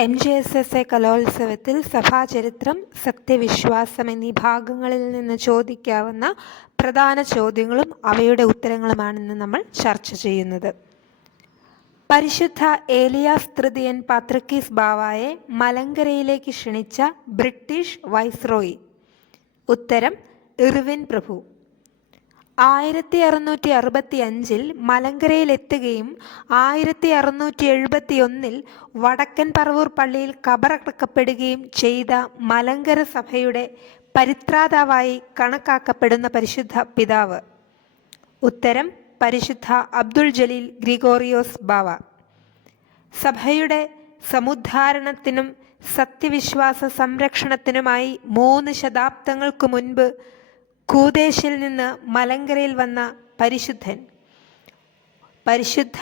M G S S A കലോത്സവത്തിൽ സഭാചരിത്രം സത്യവിശ്വാസം എന്നീ ഭാഗങ്ങളിൽ നിന്ന് ചോദിക്കാവുന്ന പ്രധാന ചോദ്യങ്ങളും അവയുടെ ഉത്തരങ്ങളുമാണെന്ന് നമ്മൾ ചർച്ച ചെയ്യുന്നത്. പരിശുദ്ധ ഏലിയാസ് തൃതീയൻ പാത്രക്കീസ് ബാവായെ മലങ്കരയിലേക്ക് ക്ഷണിച്ച ബ്രിട്ടീഷ് വൈസ്രോയി. ഉത്തരം ഇർവിൻ പ്രഭു. ആയിരത്തി അറുന്നൂറ്റി അറുപത്തി അഞ്ചിൽ മലങ്കരയിലെത്തുകയും ആയിരത്തി അറുന്നൂറ്റി എഴുപത്തി ഒന്നിൽ വടക്കൻ പറവൂർ പള്ളിയിൽ കബറടക്കപ്പെടുകയും ചെയ്ത മലങ്കര സഭയുടെ പരിത്രാതാവായി കണക്കാക്കപ്പെടുന്ന പരിശുദ്ധ പിതാവ്. ഉത്തരം പരിശുദ്ധ അബ്ദുൾ ജലീൽ ഗ്രിഗോറിയോസ് ബാവ. സഭയുടെ സമുദ്ധാരണത്തിനും സത്യവിശ്വാസ സംരക്ഷണത്തിനുമായി മൂന്ന് ശതാബ്ദങ്ങൾക്ക് മുൻപ് കൂദേശിൽ നിന്ന് മലങ്കരയിൽ വന്ന പരിശുദ്ധൻ പരിശുദ്ധ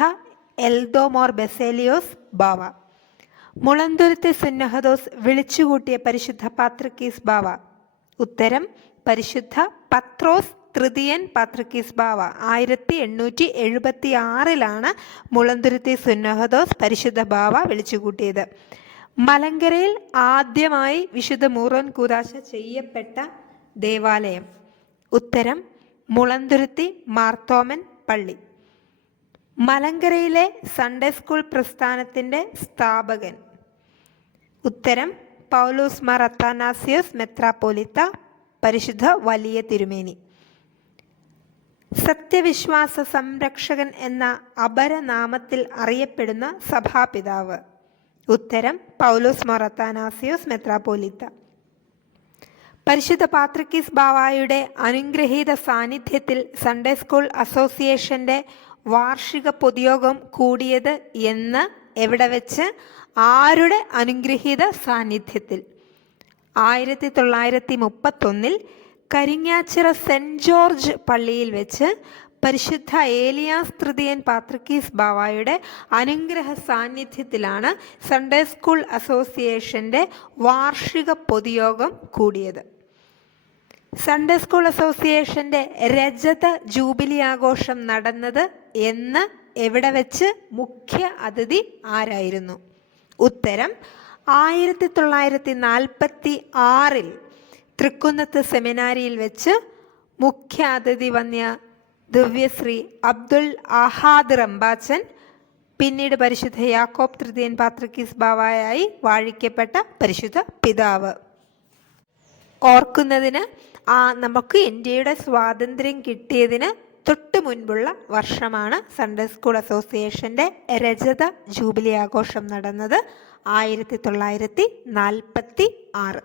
എൽദോമോർ ബെസേലിയോസ് ബാവ. മുളന്തുരുത്തെ സുന്നഹദോസ് വിളിച്ചുകൂട്ടിയ പരിശുദ്ധ പാത്രക്കീസ് ബാവ. ഉത്തരം പരിശുദ്ധ പത്രോസ് തൃതീയൻ പാത്രക്കീസ് ബാവ. ആയിരത്തി എണ്ണൂറ്റി എഴുപത്തി ആറിലാണ് മുളന്തുരുത്തി സുന്നഹദോസ് പരിശുദ്ധ ബാവ വിളിച്ചുകൂട്ടിയത്. മലങ്കരയിൽ ആദ്യമായി വിശുദ്ധ മൂറോൻ കൂതാശ ചെയ്യപ്പെട്ട ദേവാലയം. ഉത്തരം മുളന്തുരുത്തി മാർത്തോമൻ പള്ളി. മലങ്കരയിലെ സൺഡേ സ്കൂൾ പ്രസ്ഥാനത്തിന്റെ സ്ഥാപകൻ. ഉത്തരം പൗലോസ് മാർ അത്താനാസിയോസ് മെത്രാപ്പോലിത്ത പരിശുദ്ധ വലിയ തിരുമേനി. സത്യവിശ്വാസ സംരക്ഷകൻ എന്ന അപരനാമത്തിൽ അറിയപ്പെടുന്ന സഭാപിതാവ്. ഉത്തരം പൗലോസ് മാർ അത്താനാസിയോസ് മെത്രാപ്പോലിത്ത. പരിശുദ്ധ പാത്രിക്കീസ് ബാവായുടെ അനുഗ്രഹീത സാന്നിധ്യത്തിൽ സൺഡേ സ്കൂൾ അസോസിയേഷന്റെ വാർഷിക പൊതുയോഗം കൂടിയത് എന്ന് എവിടെ വെച്ച്? ആരുടെ അനുഗ്രഹീത സാന്നിധ്യത്തിൽ? ആയിരത്തി തൊള്ളായിരത്തി മുപ്പത്തൊന്നിൽ കരിങ്ങാച്ചിറ സെന്റ് ജോർജ് പള്ളിയിൽ വെച്ച് പരിശുദ്ധ ഏലിയാസ് തൃതീയൻ പാത്രിക്കീസ് ബാവായുടെ അനുഗ്രഹ സാന്നിധ്യത്തിലാണ് സൺഡേ സ്കൂൾ അസോസിയേഷന്റെ വാർഷിക പൊതുയോഗം കൂടിയത്. സൺഡേ സ്കൂൾ അസോസിയേഷന്റെ രജത ജൂബിലി ആഘോഷം നടന്നത് എന്ന് എവിടെ വെച്ച് മുഖ്യ അതിഥി ആരായിരുന്നു? ഉത്തരം ആയിരത്തി തൊള്ളായിരത്തി നാൽപ്പത്തി ആറിൽ തൃക്കുന്നത്ത് സെമിനാരിയിൽ വെച്ച് മുഖ്യ അതിഥി വന്നിയ ദിവ്യശ്രീ അബ്ദുൾ അഹാദ് റംബാച്ചൻ പിന്നീട് പരിശുദ്ധ യാക്കോബ് തൃതീയൻ പാത്രക്കീസ് ബാവായായി വാഴിക്കപ്പെട്ട പരിശുദ്ധ പിതാവ്. ഓർക്കുന്നതിന് ആ നമുക്ക് ഇന്ത്യയുടെ സ്വാതന്ത്ര്യം കിട്ടിയതിന് തൊട്ട് മുൻപുള്ള വർഷമാണ് സൺഡേ സ്കൂൾ അസോസിയേഷന്റെ രജത ജൂബിലി ആഘോഷം നടന്നത് ആയിരത്തി തൊള്ളായിരത്തി നാൽപ്പത്തി ആറ്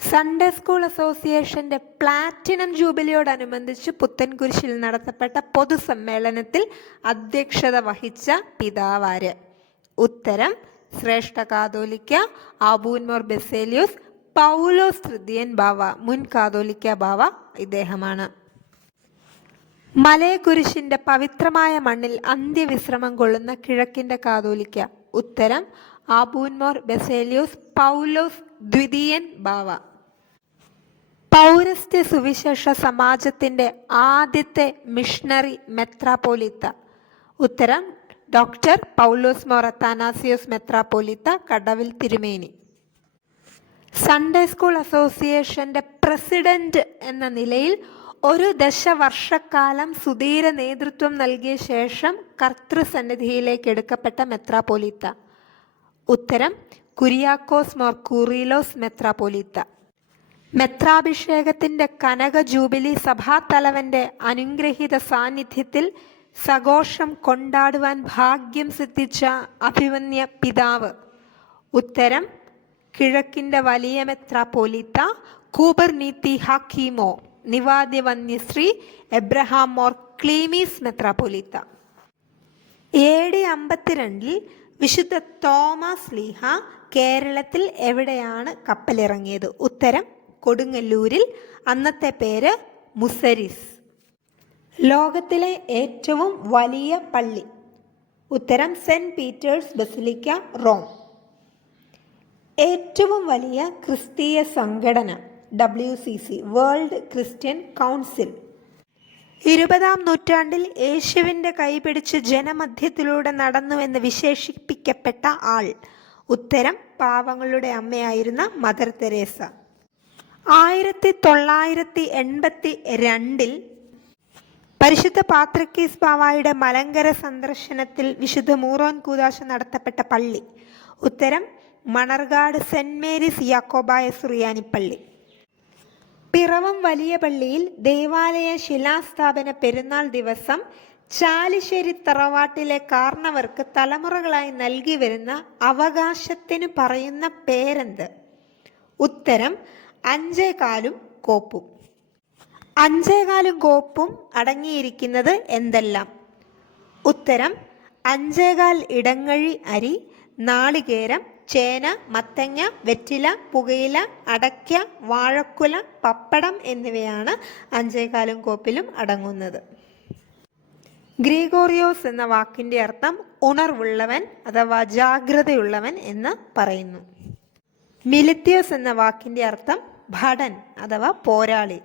സൺഡേ സ്കൂൾ അസോസിയേഷന്റെ പ്ലാറ്റിനം ജൂബിലിയോടനുബന്ധിച്ച് പുത്തൻകുരിശിൽ നടത്തപ്പെട്ട പൊതുസമ്മേളനത്തിൽ അധ്യക്ഷത വഹിച്ച പിതാവാര്. ഉത്തരം ശ്രേഷ്ഠ കാതോലിക്ക ആബൂൻമോർ ബെസേലിയോസ് പൗലോസ് തൃതീയൻ ബാവ മുൻ കാതോലിക്ക ബാവ ഇദ്ദേഹമാണ്. മലയക്കുരിശിന്റെ പവിത്രമായ മണ്ണിൽ അന്ത്യവിശ്രമം കൊള്ളുന്ന കിഴക്കിന്റെ കാതോലിക്ക. ഉത്തരം ആബൂൻമോർ ബെസേലിയോസ് പൗലോസ് ദ്വിതീയൻ ബാവ. പൗരസ്ത്യ സുവിശേഷ സമാജത്തിന്റെ ആദ്യത്തെ മിഷണറി മെത്രാപോലിത്ത. ഉത്തരം ഡോക്ടർ പൗലോസ് മോറത്താനാസിയോസ് മെത്രാപോലിത്ത കടവിൽ തിരുമേനി. സൺഡേ സ്കൂൾ അസോസിയേഷന്റെ പ്രസിഡന്റ് എന്ന നിലയിൽ ഒരു ദശവർഷക്കാലം സുധീര നേതൃത്വം നൽകിയ ശേഷം കർത്തൃസന്നിധിയിലേക്ക് എടുക്കപ്പെട്ട മെത്രാപോലിത്ത. ഉത്തരം കുരിയാക്കോസ് മോർ മെത്രാപോലീത്ത. മെത്രാപോലിത്ത മെത്രാഭിഷേകത്തിന്റെ കനക ജൂബിലി സഭാതലവന്റെ അനുഗ്രഹീത സാന്നിധ്യത്തിൽ സഘോഷം കൊണ്ടാടുവാൻ ഭാഗ്യം സിദ്ധിച്ച അഭിമന്യ പിതാവ്. ഉത്തരം കിഴക്കിന്റെ വലിയ മെത്രാപ്പോലീത്ത കൂബർനീത്തി നിവാദ്യ വന്യശ്രീ എബ്രഹാം മോർ ക്ലീമീസ് മെത്രാപ്പോലീത്ത. എ ഡി അമ്പത്തിരണ്ടിൽ വിശുദ്ധ തോമസ് ലീഹ കേരളത്തിൽ എവിടെയാണ് കപ്പലിറങ്ങിയത്? ഉത്തരം കൊടുങ്ങല്ലൂരിൽ. അന്നത്തെ പേര് മുസരിസ്. ലോകത്തിലെ ഏറ്റവും വലിയ പള്ളി. ഉത്തരം സെന്റ് പീറ്റേഴ്സ് ബസിലിക്ക റോം. ഏറ്റവും വലിയ ക്രിസ്തീയ സംഘടന W C C world Christian council ഇരുപതാം നൂറ്റാണ്ടിൽ യേശുവിന്റെ കൈപിടിച്ച് ജനമധ്യത്തിലൂടെ നടന്നുവെന്ന് വിശേഷിപ്പിക്കപ്പെട്ട ആൾ ഉത്തരം പാവങ്ങളുടെ അമ്മയായിരുന്ന മദർ തെരേസ ആയിരത്തി തൊള്ളായിരത്തി എൺപത്തി രണ്ടിൽ പരിശുദ്ധ പാത്രക്കീസ് പാവായുടെ മലങ്കര സന്ദർശനത്തിൽ വിശുദ്ധ മൂറോൻ കൂതാശ നടത്തപ്പെട്ട പള്ളി. ഉത്തരം മണർകാട് സെന്റ് മേരീസ് യാക്കോബായ സുറിയാനിപ്പള്ളി. പിറവം വലിയ പള്ളിയിൽ ദേവാലയ ശിലാസ്ഥാപന പെരുന്നാൾ ദിവസം ചാലിശ്ശേരി തറവാട്ടിലെ കാർണവർക്ക് തലമുറകളായി നൽകി വരുന്ന അവകാശത്തിന് പറയുന്ന പേരെന്ത്? ഉത്തരം അഞ്ചേകാലും കോപ്പും. അഞ്ചേകാലും കോപ്പും അടങ്ങിയിരിക്കുന്നത് എന്തെല്ലാം? ഉത്തരം അഞ്ചേകാൽ ഇടങ്ങഴി അരി നാളികേരം ചേന മത്തങ്ങ വെറ്റില പുകയില അടയ്ക്ക വാഴക്കുല പപ്പടം എന്നിവയാണ് അഞ്ചേകാലും കോപ്പിലും അടങ്ങുന്നത്. ഗ്രീഗോറിയോസ് എന്ന വാക്കിന്റെ അർത്ഥം ഉണർവുള്ളവൻ അഥവാ ജാഗ്രതയുള്ളവൻ എന്ന് പറയുന്നു. മിലിത്തിയോസ് എന്ന വാക്കിന്റെ അർത്ഥം ഭടൻ അഥവാ പോരാളി.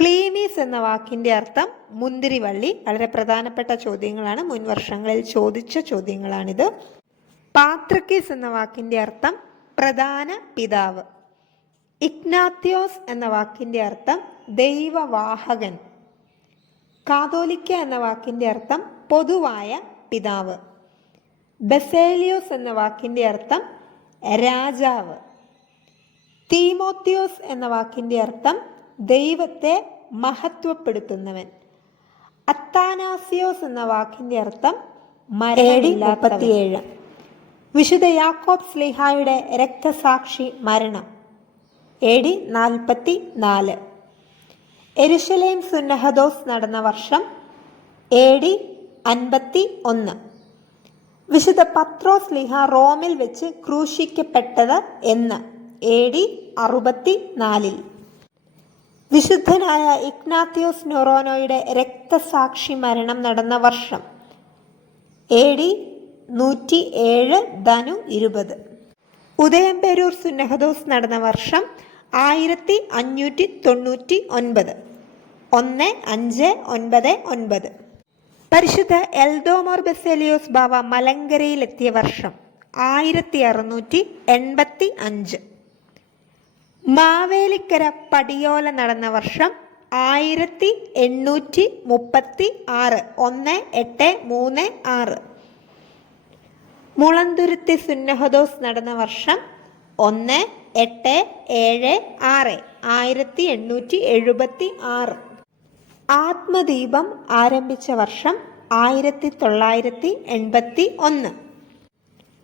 ക്ലീമീസ് എന്ന വാക്കിന്റെ അർത്ഥം മുന്തിരിവള്ളി. വളരെ പ്രധാനപ്പെട്ട ചോദ്യങ്ങളാണ്. മുൻ വർഷങ്ങളിൽ ചോദിച്ച ചോദ്യങ്ങളാണിത്. പാത്രക്കീസ് എന്ന വാക്കിന്റെ അർത്ഥം പ്രധാന പിതാവ്. ഇഗ്നാത്യോസ് എന്ന വാക്കിന്റെ അർത്ഥം ദൈവവാഹകൻ. കാതോലിക്ക എന്ന വാക്കിന്റെ അർത്ഥം പൊതുവായ പിതാവ്. ബസേലിയോസ് എന്ന വാക്കിന്റെ അർത്ഥം രാജാവ്. തീമോത്യോസ് എന്ന വാക്കിന്റെ അർത്ഥം ദൈവത്തെ മഹത്വപ്പെടുത്തുന്നവൻ. അത്താനാസിയോസ് എന്ന വാക്കിന്റെ അർത്ഥം മരണില്ലാത്തവൻ വിശുദ്ധ യാക്കോബ് സ്ലിഹായുടെ രക്തസാക്ഷി മരണം. എ ഡി നാൽപ്പത്തി നാല് എരുഷലേം സുന്നഹദോസ് നടന്ന വർഷം എ ഡി അൻപത്തി ഒന്ന് വിശുദ്ധ പത്രോസ് ലിഹ റോമിൽ വെച്ച് ക്രൂശിക്കപ്പെട്ടത് എന്ന്. എ ഡി അറുപത്തി നാലിൽ വിശുദ്ധനായ ഇഗ്നാത്യോസ് നൊറോനോയുടെ രക്തസാക്ഷി മരണം നടന്ന വർഷം എ ഡി നൂറ്റി ഏഴ് ധനു ഇരുപത്. ഉദയംപേരൂർ സുന്നഹദോസ് നടന്ന വർഷം ആയിരത്തി അഞ്ഞൂറ്റി തൊണ്ണൂറ്റി ഒൻപത് ഒന്ന് അഞ്ച് ഒൻപത് ഒൻപത്. പരിശുദ്ധ എൽദോമോർ ബെസേലിയോസ് ബാവ മലങ്കരയിലെത്തിയ വർഷം ആയിരത്തി അറുന്നൂറ്റി എൺപത്തി അഞ്ച് മാവേലിക്കര പടിയോല നടന്ന വർഷം ആയിരത്തി എണ്ണൂറ്റി മുപ്പത്തി ആറ് ഒന്ന് എട്ട് മൂന്ന് ആറ്. മുളന്തുരുത്തി സുന്നഹദോസ് നടന്ന വർഷം ഒന്ന് എട്ട് ഏഴ് ആറ് ആയിരത്തി എണ്ണൂറ്റി എഴുപത്തി ആറ്. ആത്മദീപം ആരംഭിച്ച വർഷം ആയിരത്തി തൊള്ളായിരത്തി എൺപത്തി ഒന്ന്.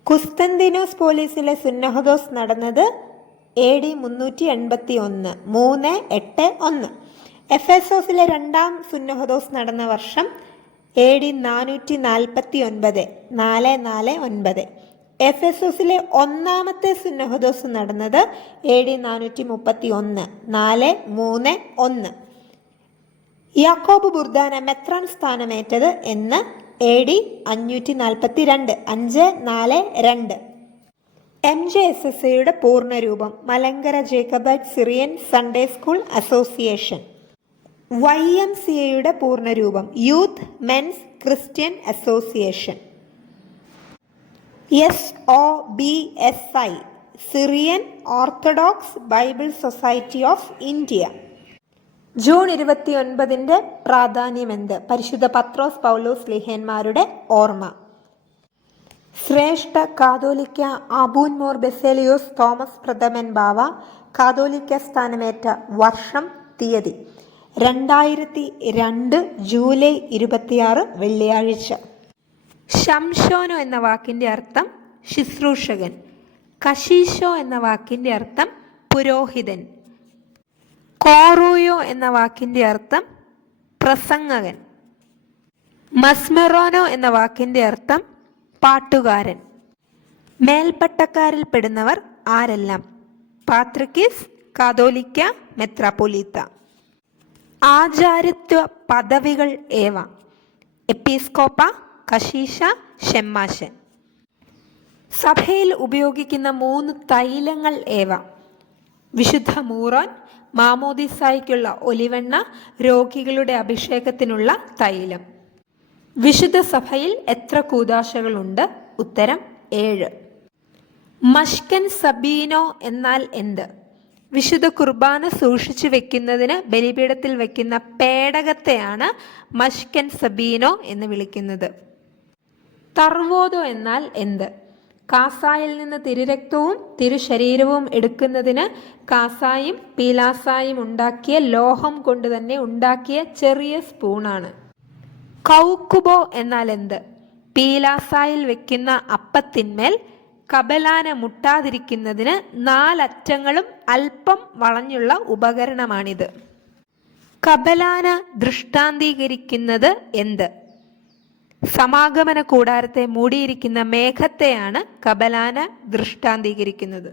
കുസ്തന്തിനോസ് പോലീസിലെ സുന്നഹദോസ് നടന്നത് എ ഡി മുന്നൂറ്റി എൺപത്തി ഒന്ന് മൂന്ന് എട്ട് ഒന്ന്. എഫ് എസ് ഓസിലെ രണ്ടാം സുന്നഹദോസ് നടന്ന വർഷം എ ഡി നാനൂറ്റി നാൽപ്പത്തി ഒൻപത് നാല് നാല് ഒൻപത്. എഫ് എസ് എസിലെ ഒന്നാമത്തെ സുന്നഹദോസ് നടന്നത് എ ഡി നാനൂറ്റി മുപ്പത്തി ഒന്ന് നാല് മൂന്ന് ഒന്ന്. യാക്കോബ് ബുർദാന മെത്രാൻ സ്ഥാനമേറ്റത് എന്ന് എ ഡി അഞ്ഞൂറ്റി നാൽപ്പത്തി രണ്ട് അഞ്ച് നാല് രണ്ട്. എം ജെ എസ് എസ് എയുടെ പൂർണരൂപം. Malankara Jacobite Syrian Sunday school association. Y M C എയുടെ പൂർണരൂപം youth men's Christian association. S O B S I Syrian Orthodox Bible society of India. June ഇരുപത്തി ഒൻപതിന്റെ പ്രാധാന്യമെന്ത്? പരിശുദ്ധ പത്രോസ് പൗലോസ് ലിഹേന്മാരുടെ ഓർമ്മ. ശ്രേഷ്ഠ കാതോലിക്ക അബൂൻമോർ ബെസേലിയോസ് തോമസ് പ്രഥമൻ ബാവ കാതോലിക്ക സ്ഥാനമേറ്റ വർഷം തീയതി. രണ്ടായിരത്തി രണ്ട് ജൂലൈ ഇരുപത്തിയാറ് വെള്ളിയാഴ്ച. ശംഷോനോ എന്ന വാക്കിന്റെ അർത്ഥം ശുശ്രൂഷകൻ. കശീശോ എന്ന വാക്കിന്റെ അർത്ഥം പുരോഹിതൻ. കോറൂയോ എന്ന വാക്കിന്റെ അർത്ഥം പ്രസംഗകൻ. മസ്മെറോനോ എന്ന വാക്കിന്റെ അർത്ഥം പാട്ടുകാരൻ. മേൽപ്പട്ടക്കാരിൽ പെടുന്നവർ ആരെല്ലാം? പാത്രക്കിസ് കാതോലിക്ക മെത്രാപ്പൊലീത്ത. ആചാരിത്വ പദവികൾ ഏവ? എപ്പിസ്കോപ്പ കശീഷ ഷെമ്മാശൻ. സഭയിൽ ഉപയോഗിക്കുന്ന മൂന്ന് തൈലങ്ങൾ ഏവ? വിശുദ്ധ മൂറോൻ മാമോദിസായ്ക്കുള്ള ഒലിവെണ്ണ രോഗികളുടെ അഭിഷേകത്തിനുള്ള തൈലം. വിശുദ്ധ സഭയിൽ എത്ര കൂതാശകളുണ്ട് ഉത്തരം ഏഴ്. മഷ്കൻ സബീനോ എന്നാൽ എന്ത്? വിശുദ്ധ കുർബാന സൂക്ഷിച്ചു വെക്കുന്നതിന് ബലിപീഠത്തിൽ വെക്കുന്ന പേടകത്തെയാണ് മഷ്കൻ സബീനോ എന്ന് വിളിക്കുന്നത്. തർവോദോ എന്നാൽ എന്ത്? കാസായിൽ നിന്ന് തിരുരക്തവും തിരുശരീരവും എടുക്കുന്നതിന് കാസായും പീലാസായും ഉണ്ടാക്കിയ ലോഹം കൊണ്ട് തന്നെ ഉണ്ടാക്കിയ ചെറിയ സ്പൂണാണ്. കൗക്കുബോ എന്നാൽ എന്ത്? പീലാസായിൽ വെക്കുന്ന അപ്പത്തിന്മേൽ കബലാന മുട്ടാതിരിക്കുന്നതിന് നാലറ്റങ്ങളും അല്പം വളഞ്ഞുള്ള ഉപകരണമാണിത്. കബലാന ദൃഷ്ടാന്തീകരിക്കുന്നത് എന്ത്? സമാഗമന കൂടാരത്തെ മൂടിയിരിക്കുന്ന മേഘത്തെയാണ് കബലാന ദൃഷ്ടാന്തീകരിക്കുന്നത്.